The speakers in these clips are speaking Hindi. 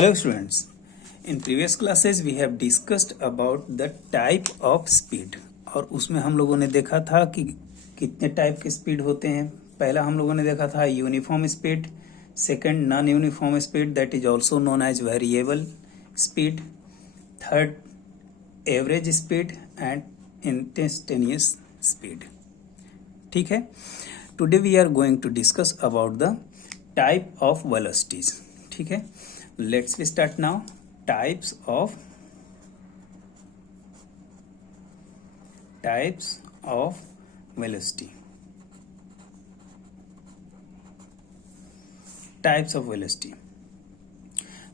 Hello students, in previous classes we have discussed about the type of speed और उसमें हम लोगों ने देखा था कि कितने टाइप के स्पीड होते हैं। पहला हम लोगों ने देखा था uniform speed, second non uniform speed that is also known as variable speed, third average speed and instantaneous speed. ठीक है, today we are going to discuss about the type of velocities. ठीक है, let's we start now. Types of velocity. Types of velocity.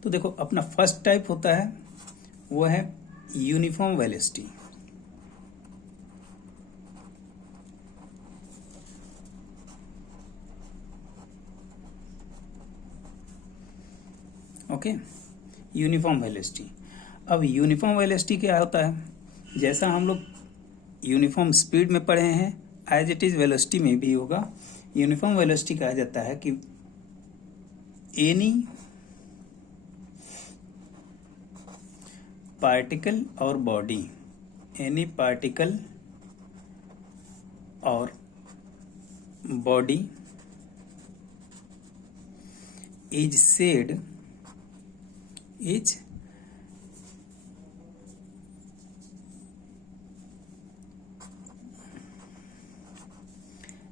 तो देखो, अपना फर्स्ट टाइप होता है वो है uniform velocity. Okay, uniform velocity. अब यूनिफॉर्म वेलोसिटी क्या होता है, जैसा हम लोग यूनिफॉर्म स्पीड में पढ़े हैं एज इट इज वेलोसिटी में भी होगा। यूनिफॉर्म वेलोसिटी कहा जाता है कि एनी पार्टिकल और बॉडी, एनी पार्टिकल और body is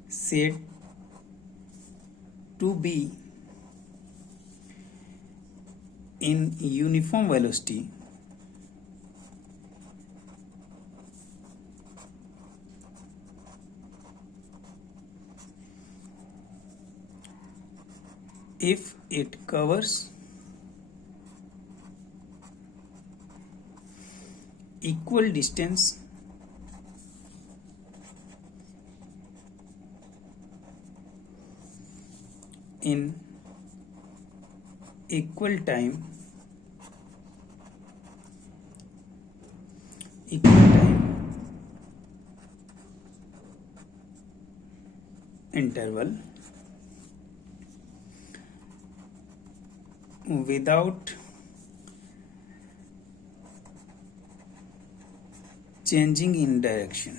said to be in uniform velocity if it covers equal distance in equal time interval without changing in direction।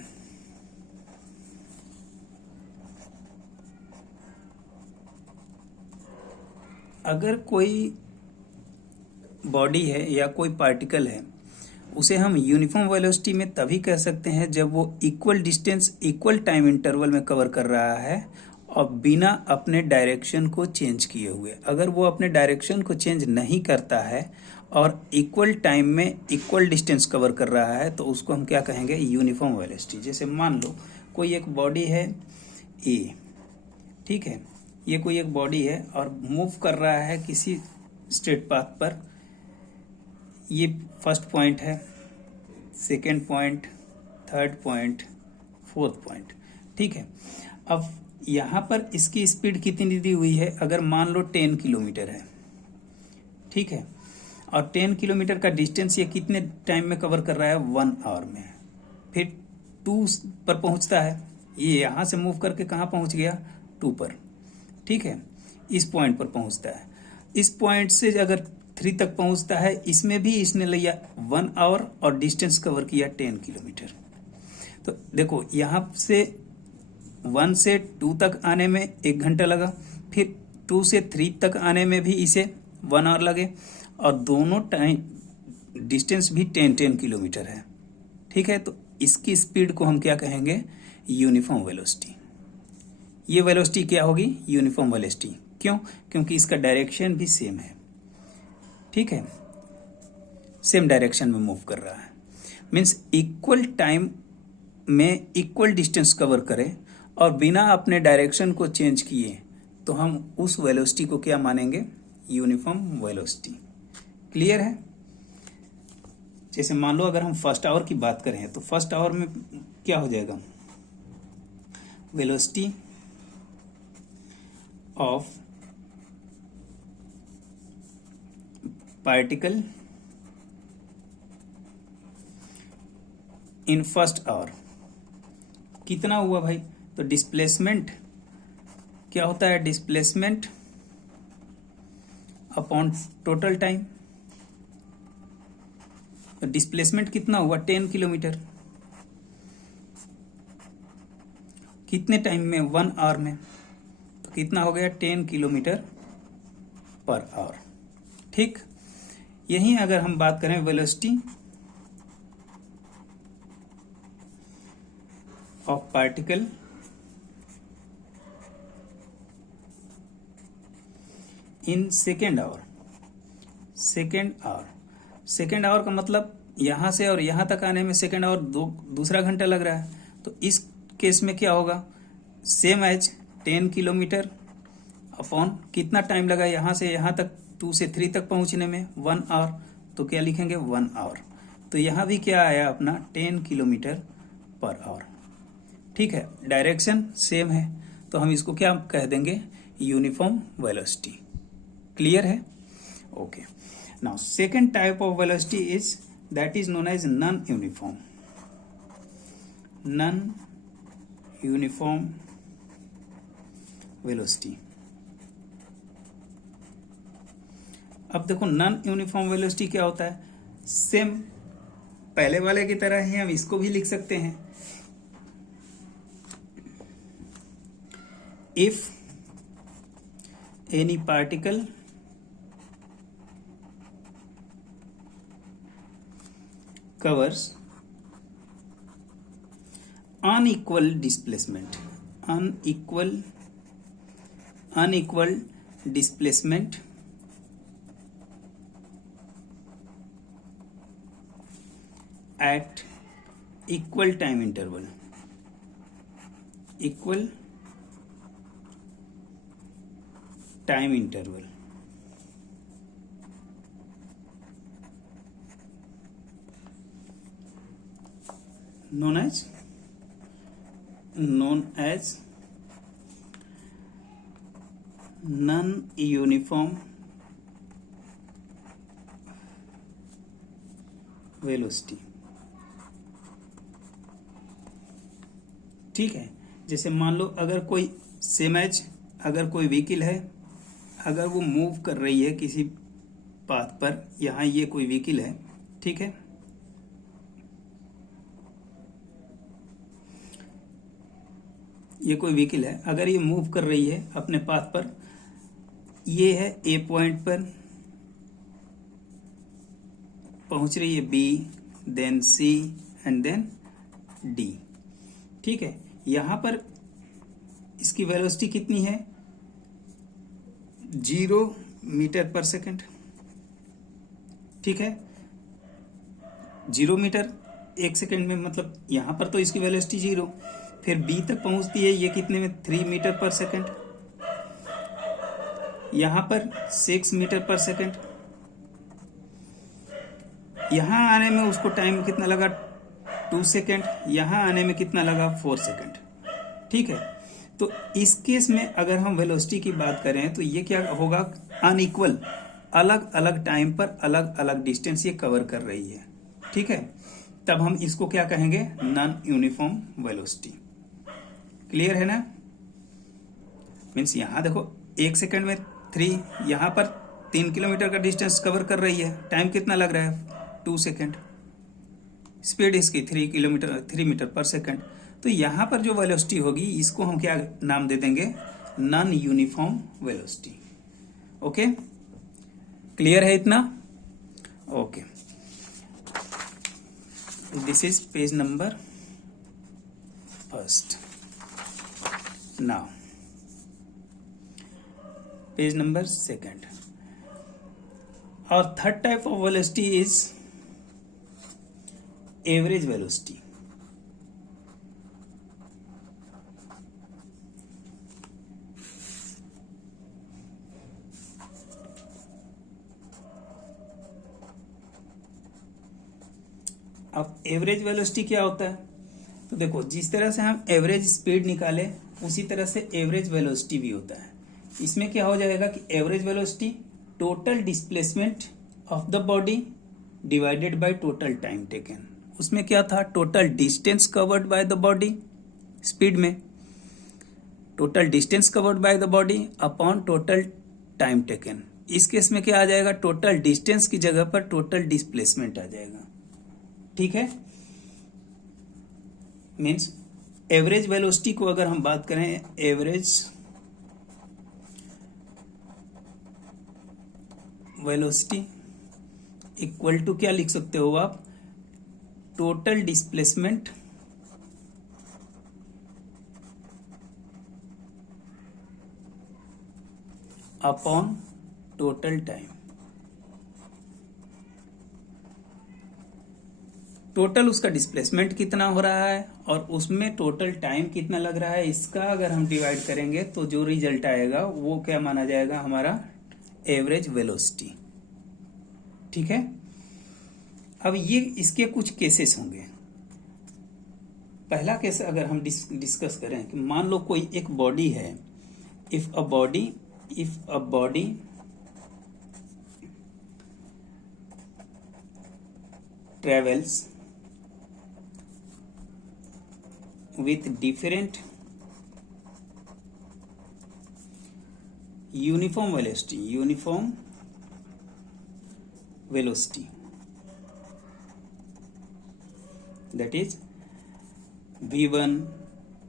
अगर कोई बॉडी है या कोई पार्टिकल है, उसे हम यूनिफॉर्म वेलोसिटी में तभी कह सकते हैं जब वो equal distance equal time interval में कवर कर रहा है और बिना अपने डायरेक्शन को चेंज किए हुए। अगर वो अपने डायरेक्शन को चेंज नहीं करता है और इक्वल टाइम में इक्वल डिस्टेंस कवर कर रहा है तो उसको हम क्या कहेंगे, यूनिफॉर्म वेलोसिटी। जैसे मान लो कोई एक बॉडी है ए, ठीक है, ये कोई एक बॉडी है और मूव कर रहा है किसी स्ट्रेट पाथ पर। ये फर्स्ट पॉइंट है, second point, third point, fourth point. ठीक है, अब यहाँ पर इसकी स्पीड कितनी दी हुई है, अगर मान लो 10 किलोमीटर है, ठीक है, और 10 किलोमीटर का डिस्टेंस ये कितने टाइम में कवर कर रहा है, 1 आवर में। फिर 2 पर पहुंचता है, ये यहाँ से मूव करके कहाँ पहुंच गया, 2 पर, ठीक है, इस पॉइंट पर पहुंचता है। इस पॉइंट से अगर 3 तक पहुंचता है, इसमें भी इसने लिया 1 आवर और डिस्टेंस कवर किया 10 किलोमीटर। तो देखो, यहाँ से 1 से 2 तक आने में 1 घंटा लगा, फिर 2 से 3 तक आने में भी इसे 1 आवर लगे, और दोनों टाइम डिस्टेंस भी 10 किलोमीटर है। ठीक है, तो इसकी स्पीड को हम क्या कहेंगे, यूनिफॉर्म वेलोसिटी। ये वेलोसिटी क्या होगी, यूनिफॉर्म वेलोसिटी। क्यों, क्योंकि इसका डायरेक्शन भी सेम है। ठीक है, सेम डायरेक्शन में मूव कर रहा है, मीन्स इक्वल टाइम में इक्वल डिस्टेंस कवर करे और बिना अपने डायरेक्शन को चेंज किए, तो हम उस वेलोसिटी को क्या मानेंगे, यूनिफॉर्म वेलोसिटी। क्लियर है। जैसे मान लो अगर हम फर्स्ट आवर की बात करें तो फर्स्ट आवर में क्या हो जाएगा, velocity of particle in first hour कितना हुआ भाई, तो डिस्प्लेसमेंट क्या होता है, displacement upon total time. Displacement कितना हुआ 10 किलोमीटर, कितने टाइम में 1 आवर में, तो कितना हो गया 10 किलोमीटर पर आवर। ठीक, यही अगर हम बात करें velocity of particle in second hour, second hour का मतलब यहां से और यहां तक आने में सेकेंड आवर दूसरा घंटा लग रहा है, तो इस केस में क्या होगा, सेम एज 10 किलोमीटर अपॉन कितना टाइम लगा यहां से यहां तक 2 से 3 तक पहुंचने में 1 आवर, तो क्या लिखेंगे 1 आवर। तो यहां भी क्या आया अपना 10 किलोमीटर पर आवर। ठीक है, डायरेक्शन सेम है, तो हम इसको क्या कह देंगे, यूनिफॉर्म वेलोसिटी। क्लियर है? Okay, now second type of velocity is that is known as non uniform, non uniform velocity. अब देखो नॉन यूनिफॉर्म वेलोसिटी क्या होता है, सेम पहले वाले की तरह ही हम इसको भी लिख सकते हैं। If any particle covers unequal displacement, unequal displacement at equal time interval, equal time interval, known as non-uniform velocity। ठीक है, जैसे मान लो अगर कोई सेम एज अगर कोई व्हीकल है, अगर वो मूव कर रही है किसी पाथ पर, यहाँ ये कोई व्हीकल है, ठीक है, ये कोई व्हीकल है, अगर ये मूव कर रही है अपने पाथ पर, ये है ए पॉइंट पर, पहुंच रही है B, then C and then D. ठीक है, यहां पर इसकी वेलोसिटी कितनी है, 0 मीटर पर सेकेंड। ठीक है, 0 मीटर 1 सेकेंड में, मतलब यहां पर तो इसकी वेलोसिटी 0, फिर बी तक पहुंचती है ये कितने में, 3 मीटर पर सेकेंड, यहां पर 6 मीटर पर सेकेंड, यहां आने में उसको टाइम कितना लगा 2 सेकेंड, यहां आने में कितना लगा 4 सेकेंड। ठीक है, तो इस केस में अगर हम वेलोसिटी की बात करें तो ये क्या होगा, अनइक्वल, अलग अलग टाइम पर अलग अलग डिस्टेंस ये कवर कर रही है। ठीक है, तब हम इसको क्या कहेंगे, नॉन यूनिफॉर्म वेलोसिटी। क्लियर है ना? मीन्स यहां देखो 1 सेकेंड में 3, यहां पर 3 किलोमीटर का डिस्टेंस कवर कर रही है, टाइम कितना लग रहा है 2 सेकेंड, स्पीड इसकी 3 मीटर पर सेकेंड। तो यहां पर जो वेलोसिटी होगी इसको हम क्या नाम दे देंगे, non uniform velocity. Okay, clear है इतना? Okay, this is page number 1। Now, page number 2. Our third type of velocity is average velocity. अब एवरेज वेलोसिटी क्या होता है, तो देखो जिस तरह से हम एवरेज स्पीड निकाले उसी तरह से एवरेज वेलोसिटी भी होता है। इसमें क्या हो जाएगा कि average velocity total displacement of the body divided by total time taken. उसमें क्या था, total distance covered by the body, speed में total distance covered by the body upon total time taken. इस केस में क्या आ जाएगा, टोटल डिस्टेंस की जगह पर टोटल डिस्प्लेसमेंट आ जाएगा। ठीक है, मीन्स एवरेज वेलोसिटी को अगर हम बात करें, एवरेज वेलोसिटी इक्वल टू क्या लिख सकते हो आप, total displacement upon total time. Total उसका डिस्प्लेसमेंट कितना हो रहा है और उसमें टोटल टाइम कितना लग रहा है, इसका अगर हम डिवाइड करेंगे तो जो रिजल्ट आएगा वो क्या माना जाएगा, हमारा एवरेज वेलोसिटी। ठीक है, अब ये इसके कुछ केसेस होंगे। पहला केस अगर हम डिस्कस करें कि मान लो कोई एक बॉडी है, if a body travels with different uniform velocity, that is v1,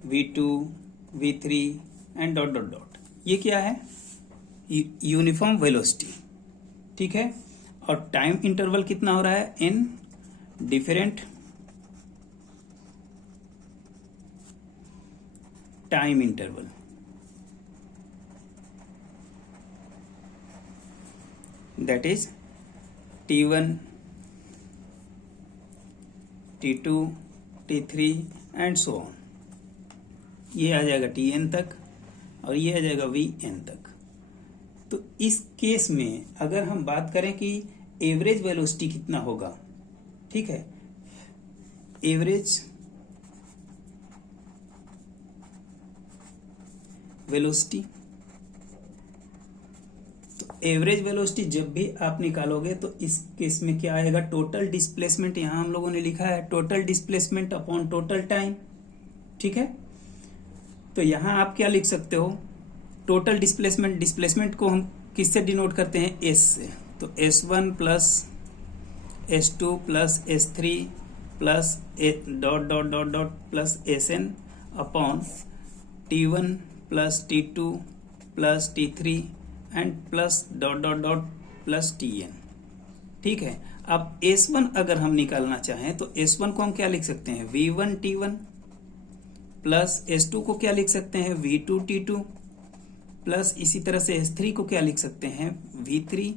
v2, v3 and dot dot dot. ये क्या है, यूनिफॉर्म वेलोसिटी। ठीक है, और टाइम इंटरवल कितना हो रहा है, in different time interval. That is t1, t2, t3 and so on. ये आ जाएगा tn तक और ये आ जाएगा vn तक। तो इस केस में अगर हम बात करें कि एवरेज वेलोसिटी कितना होगा, ठीक है, एवरेज वेलोसिटी, तो एवरेज वेलोसिटी जब भी आप निकालोगे तो इस केस में क्या आएगा, टोटल डिस्प्लेसमेंट, यहां हम लोगों ने लिखा है total displacement upon total time. ठीक है, तो यहां आप क्या लिख सकते हो, टोटल डिस्प्लेसमेंट को हम किससे डिनोट करते हैं, एस से। तो s1 plus s2 plus s3 plus dot dot dot dot plus sn upon t1 plus t2 plus t3 and plus dot dot dot plus tn। ठीक है, अब s1 अगर हम निकालना चाहें तो s1 को हम क्या लिख सकते हैं, v1 t1 प्लस s2 को क्या लिख सकते हैं, v2 t2 प्लस इसी तरह से s3 को क्या लिख सकते हैं, v3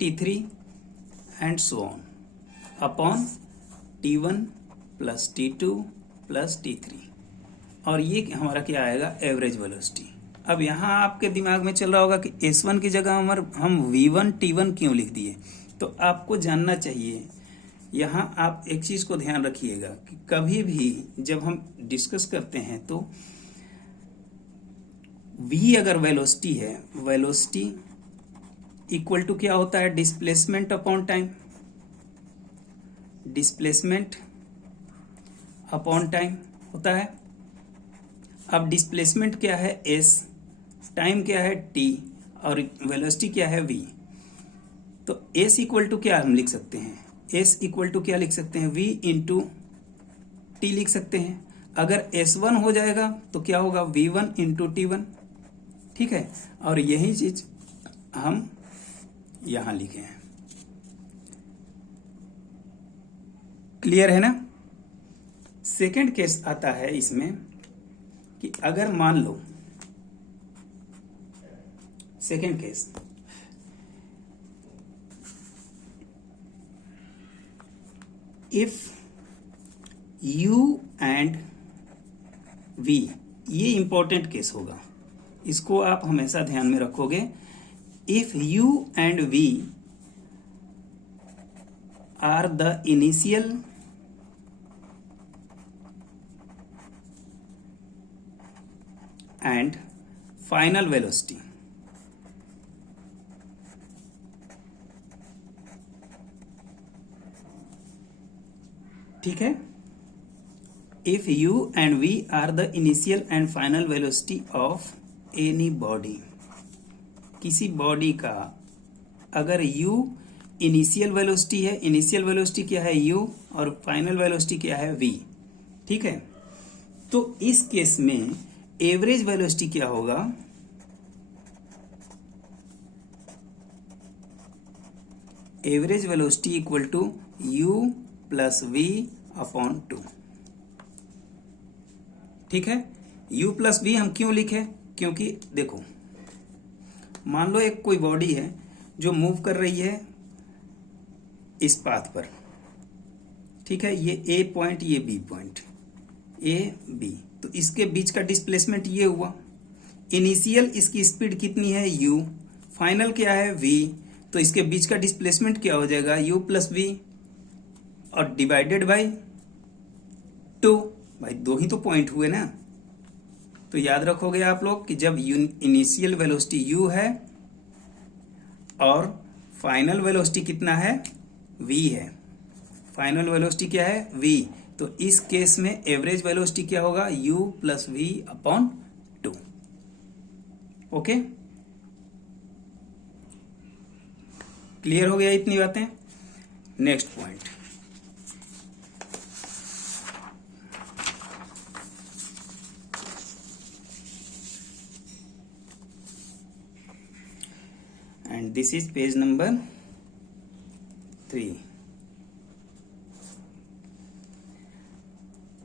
t3 and so on upon t1 plus t2 plus t3। और ये हमारा क्या आएगा, एवरेज वेलोसिटी। अब यहाँ आपके दिमाग में चल रहा होगा कि s1 की जगह हम v1 t1 क्यों लिख दिए। तो आपको जानना चाहिए, यहाँ आप एक चीज को ध्यान रखिएगा कि कभी भी जब हम डिस्कस करते हैं तो v अगर वेलोसिटी है, वेलोसिटी इक्वल टू क्या होता है, displacement upon time, displacement upon time होता है। अब डिस्प्लेसमेंट क्या है, s, टाइम क्या है, t, और वेलोसिटी क्या है, v। तो s इक्वल टू क्या हम लिख सकते हैं, s इक्वल टू क्या लिख सकते हैं, v इंटू टी लिख सकते हैं। अगर s1 हो जाएगा तो क्या होगा, v1 इंटू t1। ठीक है, और यही चीज हम यहां लिखे हैं। क्लियर है ना। सेकंड केस आता है इसमें कि अगर मान लो, second case, if u and v, ये इंपॉर्टेंट केस होगा, इसको आप हमेशा ध्यान में रखोगे। If u and v are the initial and final velocity, ठीक है, if u and v are the initial and final velocity of any body, किसी बॉडी का अगर u इनिशियल वेलोसिटी है, इनिशियल वेलोसिटी क्या है u और फाइनल वेलोसिटी क्या है v। ठीक है, तो इस केस में एवरेज वेलोसिटी क्या होगा, average velocity equal to u plus v upon 2। ठीक है, u प्लस v हम क्यों लिखे, क्योंकि देखो मान लो एक कोई बॉडी है जो मूव कर रही है इस पाथ पर। ठीक है, ये ए पॉइंट, ये बी पॉइंट, ए बी, तो इसके बीच का डिस्प्लेसमेंट ये हुआ। इनिशियल इसकी स्पीड कितनी है u, फाइनल क्या है v, तो इसके बीच का डिस्प्लेसमेंट क्या हो जाएगा u प्लस v और डिवाइडेड बाय 2। भाई दो ही तो पॉइंट हुए ना, तो याद रखोगे आप लोग कि जब इनिशियल वेलोसिटी u है और फाइनल वेलोसिटी कितना है v है, फाइनल वेलोसिटी क्या है v, तो इस केस में एवरेज वेलोसिटी क्या होगा u plus v upon 2। Okay, clear हो गया इतनी बातें। Next point, and this is page number 3।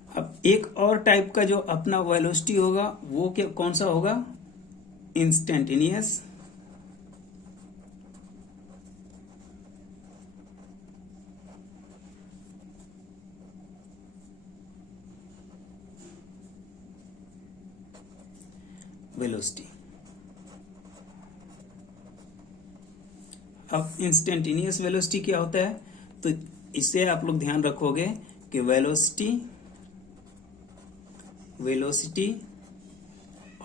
अब एक और टाइप का जो अपना वेलोसिटी होगा वो क्या, कौन सा होगा, इंस्टेंटेनियस वेलोसिटी। अब इंस्टेंटेनियस वेलोसिटी क्या होता है, तो इससे आप लोग ध्यान रखोगे कि velocity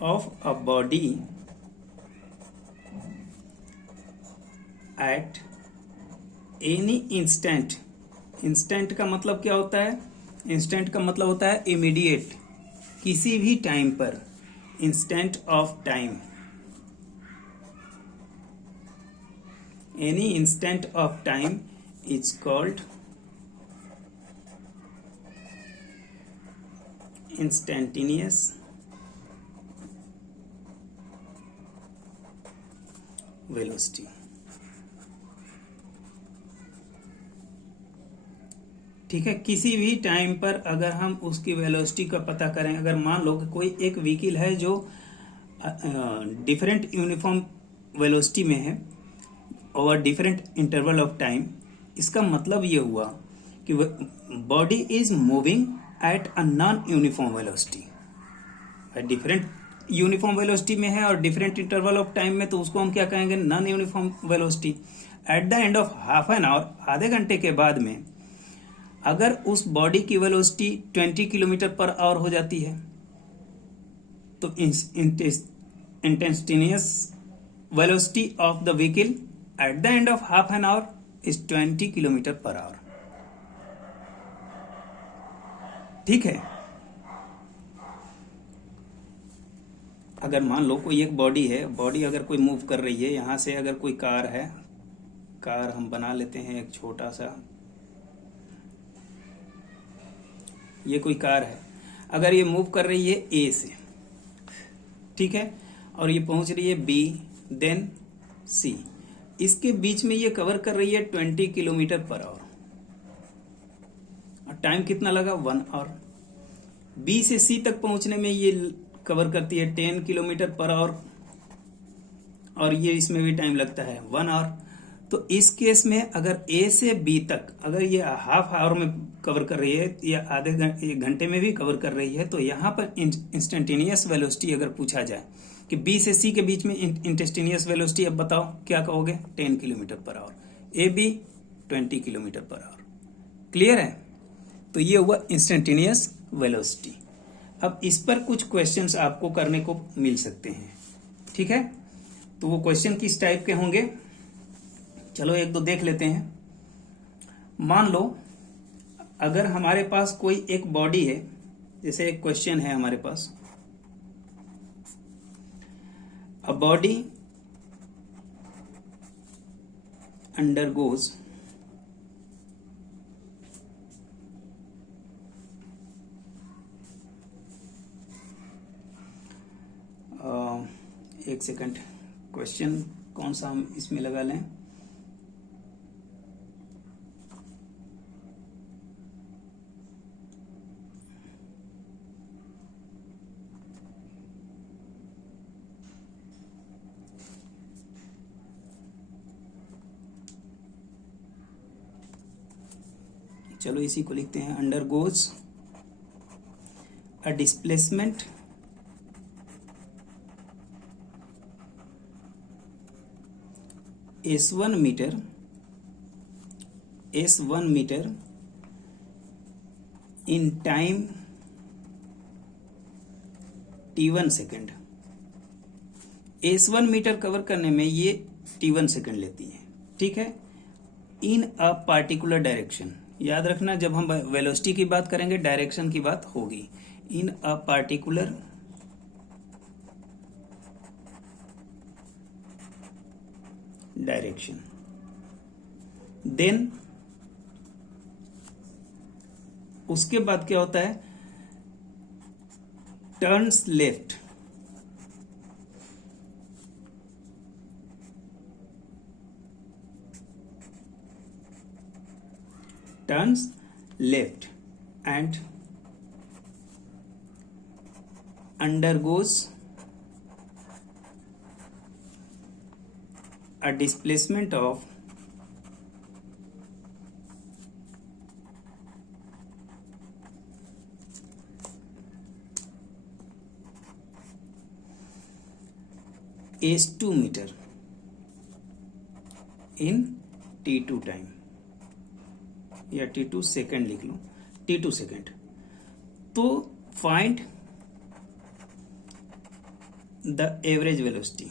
of a body at any instant. Instant का मतलब क्या होता है, इंस्टेंट का मतलब होता है इमीडिएट, किसी भी टाइम पर, instant of time, any instant of time is called instantaneous velocity। ठीक है, किसी भी टाइम पर अगर हम उसकी वेलोसिटी का पता करें, अगर मान लो कि कोई एक व्हीकल है जो डिफरेंट यूनिफॉर्म वेलोसिटी में है over different interval of time, इसका मतलब ये हुआ कि body is moving at a non uniform velocity. Different uniform velocity में है और डिफरेंट इंटरवल ऑफ टाइम में, तो उसको हम क्या कहेंगे, non uniform velocity. At the end of half an hour, आधे घंटे के बाद में अगर उस बॉडी की वेलोसिटी 20 किलोमीटर पर आवर हो जाती है, तो instantaneous velocity of the vehicle at the end of half an hour is 20 kilometre per our. ठीक है, अगर मान लो कोई एक बॉडी है, बॉडी अगर कोई मूव कर रही है, यहां से अगर कोई कार है, कार हम बना लेते हैं एक छोटा सा, ये कोई कार है, अगर ये मूव कर रही है ए से, ठीक है, और ये पहुंच रही है बी देन सी, इसके बीच में ये कवर कर रही है 20 किलोमीटर पर आवर, और टाइम कितना लगा 1 आवर। बी से सी तक पहुंचने में ये कवर करती है 10 किलोमीटर पर आवर, और ये इसमें भी टाइम लगता है 1 आवर। तो इस केस में अगर ए से बी तक अगर ये हाफ आवर में कवर कर रही है या आधे घंटे में भी कवर कर रही है, तो यहाँ पर इंस्टेंटेनियस वेलोसिटी अगर पूछा जाए कि बी से सी के बीच में इंस्टेंटेनियस वेलोसिटी, अब बताओ क्या कहोगे, 10 kilometre per hour, A B 20 kilometre per hour. Clear है, तो ये हुआ इंस्टेंटेनियस वेलोसिटी। अब इस पर कुछ क्वेश्चंस आपको करने को मिल सकते हैं। ठीक है, तो वो क्वेश्चन किस टाइप के होंगे, चलो एक दो देख लेते हैं। मान लो अगर हमारे पास कोई एक बॉडी है, जैसे एक क्वेश्चन है हमारे पास, a body undergoes एक सेकंड, क्वेश्चन कौन सा हम इसमें लगा लें? चलो इसी को लिखते हैं, undergoes a displacement S1 metre in time T1 second. S1 metre cover करने में ये T1 सेकेंड लेती है, ठीक है, इन अ पार्टिकुलर डायरेक्शन। याद रखना, जब हम वेलोसिटी की बात करेंगे डायरेक्शन की बात होगी। In a particular direction, then उसके बाद क्या होता है, turns left, turns left and undergoes a displacement of S2 metre in T2 time, या T2 सेकेंड लिख लो, T2 सेकेंड। तो फाइंड द एवरेज वेलोसिटी।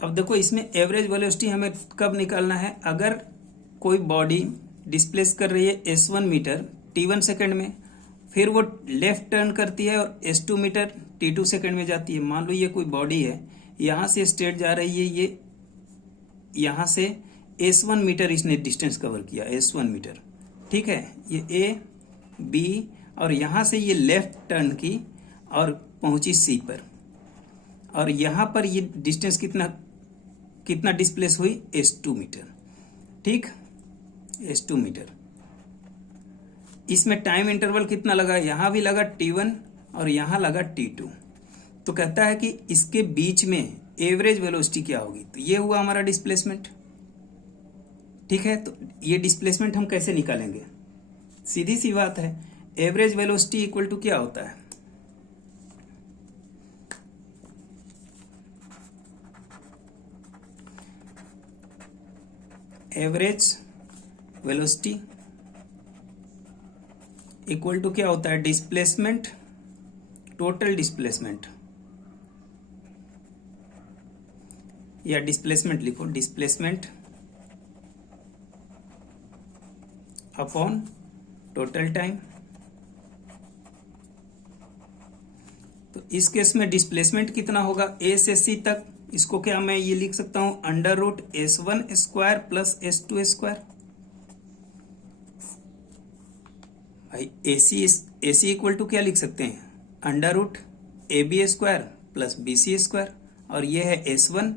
अब देखो, इसमें एवरेज वेलोसिटी हमें कब निकालना है, अगर कोई बॉडी डिस्प्लेस कर रही है S1 मीटर T1 सेकेंड में, फिर वो लेफ्ट टर्न करती है और S2 मीटर T2 सेकेंड में जाती है। मान लो ये कोई बॉडी है, यहां से स्ट्रेट जा रही है, ये यहां से S1 मीटर इसने डिस्टेंस कवर किया, S1 मीटर, ठीक है, ये A B, और यहां से ये लेफ्ट टर्न की और पहुंची C पर, और यहां पर ये डिस्टेंस कितना डिस्प्लेस हुई, S2 मीटर, ठीक, S2 मीटर। इसमें टाइम इंटरवल कितना लगा, यहां भी लगा T1 और यहां लगा T2। तो कहता है कि इसके बीच में एवरेज वेलोसिटी क्या होगी, तो ये हुआ हमारा डिस्प्लेसमेंट, ठीक है। तो ये डिस्प्लेसमेंट हम कैसे निकालेंगे, सीधी सी बात है, एवरेज वेलोसिटी इक्वल टू क्या होता है, एवरेज वेलोसिटी इक्वल टू क्या होता है, डिस्प्लेसमेंट, टोटल डिस्प्लेसमेंट, या डिस्प्लेसमेंट लिखो, डिस्प्लेसमेंट अपॉन टोटल टाइम। तो इस केस में डिस्प्लेसमेंट कितना होगा, A से C तक, इसको क्या मैं ये लिख सकता हूं, under root S1 square plus S2 square. भाई AC इक्वल टू क्या लिख सकते हैं, under root AB square plus BC square, और ये है S1,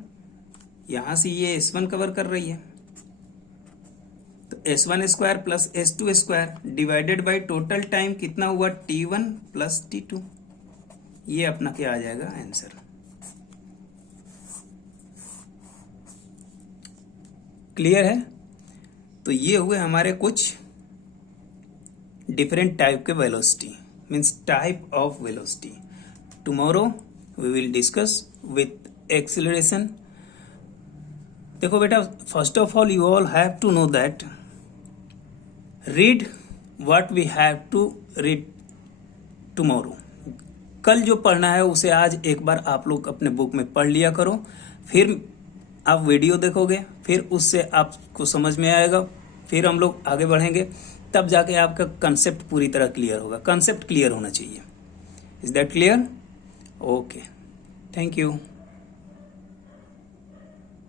यहां से ये S1 कवर कर रही है, तो S1 square plus S2 square divided by total time कितना हुआ, T1 प्लस T2। ये अपना क्या आ जाएगा आंसर। क्लियर है? तो ये हुए हमारे कुछ डिफरेंट टाइप के velocity, means type of velocity. Tomorrow we will discuss with acceleration. देखो बेटा, first of all you all have to know that read what we have to read tomorrow. कल जो पढ़ना है उसे आज एक बार आप लोग अपने बुक में पढ़ लिया करो, फिर आप वीडियो देखोगे, फिर उससे आपको समझ में आएगा, फिर हम लोग आगे बढ़ेंगे, तब जाके आपका कंसेप्ट पूरी तरह क्लियर होगा। कंसेप्ट क्लियर होना चाहिए। Is that clear? Okay, thank you.